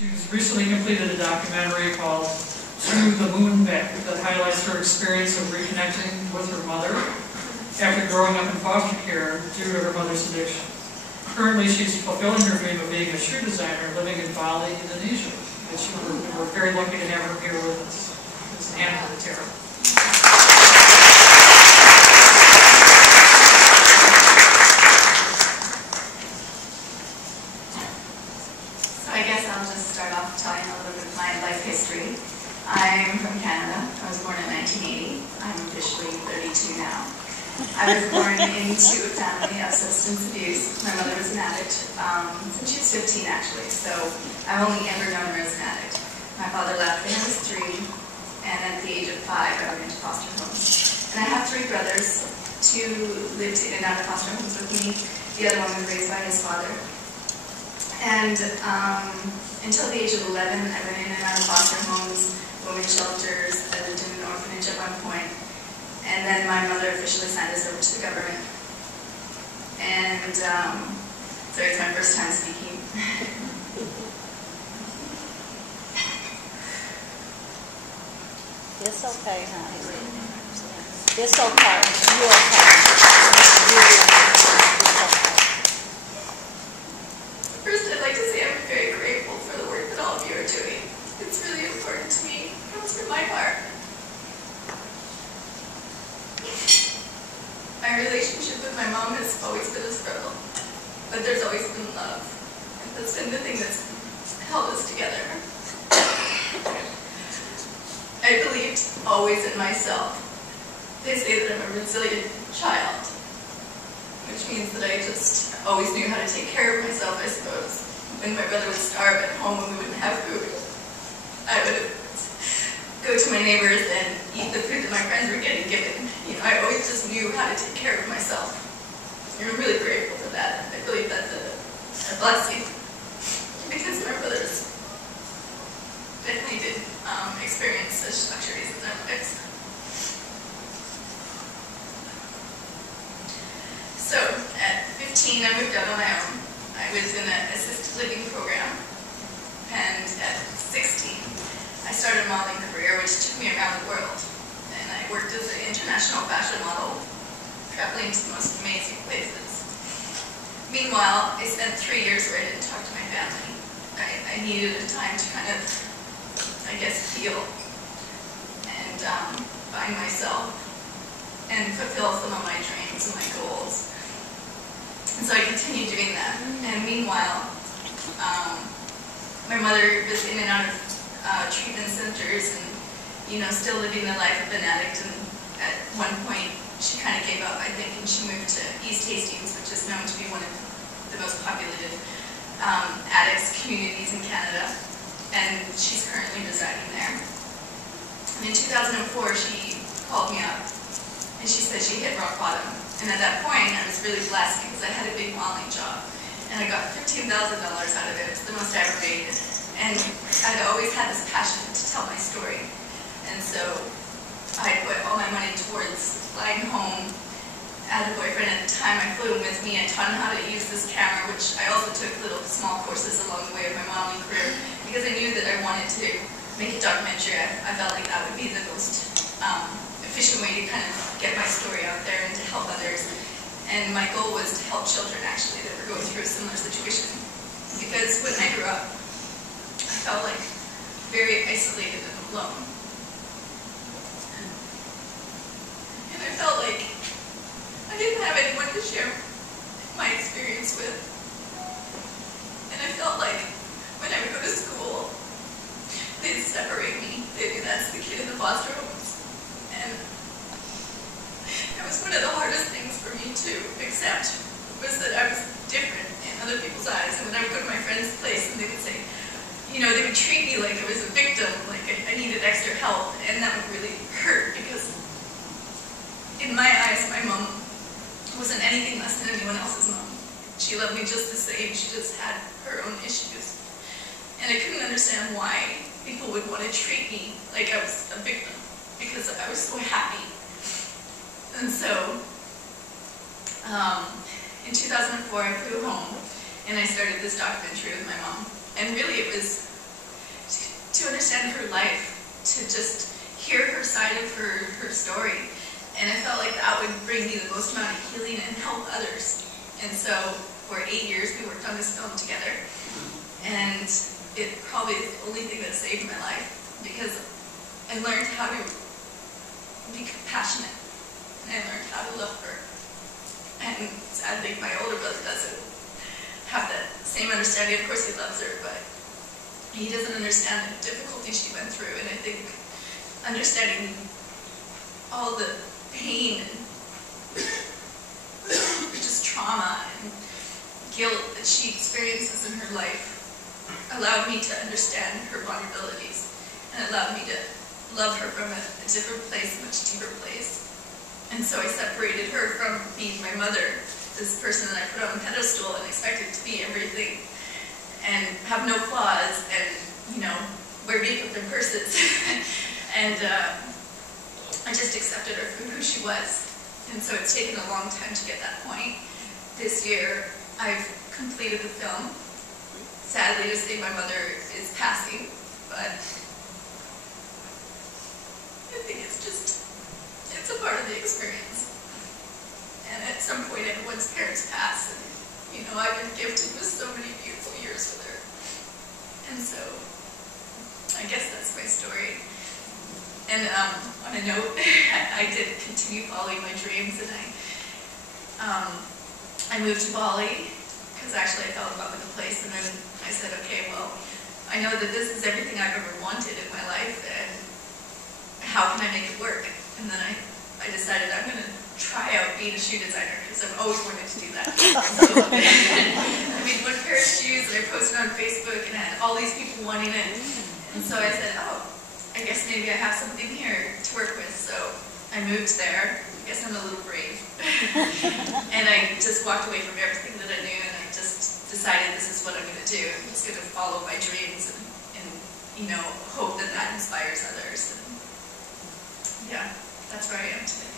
She's recently completed a documentary called To the Moon Back that highlights her experience of reconnecting with her mother after growing up in foster care due to her mother's addiction. Currently, she's fulfilling her dream of being a shoe designer living in Bali, Indonesia. And we're very lucky to have her here with us. It's an honor to Tara. I guess I'll just start off telling a little bit of my life history. I'm from Canada. I was born in 1980. I'm officially 32 now. I was born into a family of substance abuse. My mother was an addict since she was 15, actually, so I've only ever known her as an addict. My father left when I was 3, and at the age of 5, I went into foster homes. And I have 3 brothers. 2 lived in and out of foster homes with me. The other one was raised by his father. And until the age of 11, I went in and out of foster homes, women's shelters. I lived in an orphanage at one point. And then my mother officially signed us over to the government. And so it's my first time speaking. It's okay, honey. It's okay. You're okay. First, I'd like to say I'm very grateful for the work that all of you are doing. It's really important to me. It comes from my heart. My relationship with my mom has always been a struggle, but there's always been love. And that's been the thing that's held us together. I believed always in myself. They say that I'm a resilient child, which means that I just always knew how to take care of myself, I suppose. When my brother would starve at home and we wouldn't have food, I would go to my neighbors and eat the food that my friends were getting given. You know, I always just knew how to take care of myself. And I'm really grateful for that. I believe that's a blessing, because my brothers definitely did experience such luxuries in their lives. So, at 15, I moved out on my own. I was in an assisted living program. And at 16, I started a modeling career, which took me around the world. And I worked as an international fashion model, traveling to the most amazing places. Meanwhile, I spent 3 years where I didn't talk to my family. I needed a time to kind of, I guess, heal and find myself and fulfill some of my dreams and my goals. And so I continued doing that. And meanwhile, my mother was in and out of treatment centers and, you know, still living the life of an addict. And at one point, she kind of gave up, I think, and she moved to East Hastings, which is known to be one of the most populated addicts communities in Canada. And she's currently residing there. And in 2004, she called me up, and she said she hit rock bottom. And at that point, I was really blessed because I had a big modeling job. And I got $15,000 out of it. It was the most I ever made. And I'd always had this passion to tell my story. And so I put all my money towards flying home. I had a boyfriend at the time. I flew him with me. I taught him how to use this camera, which I also took little small courses along the way of my modeling career because I knew that I wanted to make a documentary. I felt like that would be the most efficient way to kind of get my story out there and to help others. And my goal was to help children, actually, that were going through a similar situation. Because when I grew up, I felt like very isolated and alone. And I felt like I didn't have anyone to share my experience with. And I felt like when I would go to school, they'd separate me. They'd be, that's the kid in the foster homes. And it was one of the hardest things for me to accept, was that I was different in other people's eyes. And when I would go to my friend's place and they would say, you know, they would treat me like I was a victim, like I needed extra help. And that would really hurt because in my eyes, my mom wasn't anything less than anyone else's mom. She loved me just the same. She just had her own issues. And I couldn't understand why people would want to treat me like I was a victim, because I was so happy. And so, in 2004, I flew home, and I started this documentary with my mom. And really, it was understand her life, to just hear her side of her story. And I felt like that would bring me the most amount of healing and help others. And so for 8 years we worked on this film together. And it probably is the only thing that saved my life, because I learned how to be compassionate, and I learned how to love her. And sadly, my older brother doesn't have that same understanding. Of course he loves her, but he doesn't understand the difficulty she went through. And I think understanding all the pain and just trauma and guilt that she experiences in her life allowed me to understand her vulnerabilities, and allowed me to love her from a different place, a much deeper place. And so I separated her from being my mother, this person that I put on a pedestal and expected to be everything, and have no flaws, and, you know, wear makeup and purses. And I just accepted her for who she was. And so it's taken a long time to get that point. This year, I've completed the film. Sadly to say, my mother is passing, but I think it's a part of the experience. And at some point, everyone's parents pass, and, you know, I've been gifted with so many beautiful years with her. And so, I guess that's my story. And on a note, I did continue following my dreams, and I moved to Bali, because actually I fell in love with the place, and then I said, okay, well, I know that this is everything I've ever wanted in my life, and how can I make it work? And then I decided I'm going to try out being a shoe designer, because I've always wanted to do that. So, I mean, one pair of shoes that I posted on Facebook, and I had all these people wanting it. And so I said, oh, I guess maybe I have something here to work with. So I moved there. I guess I'm a little brave. And I just walked away from everything that I knew, and I just decided this is what I'm going to do. I'm just going to follow my dreams and you know, hope that that inspires others. And yeah, that's where I am today.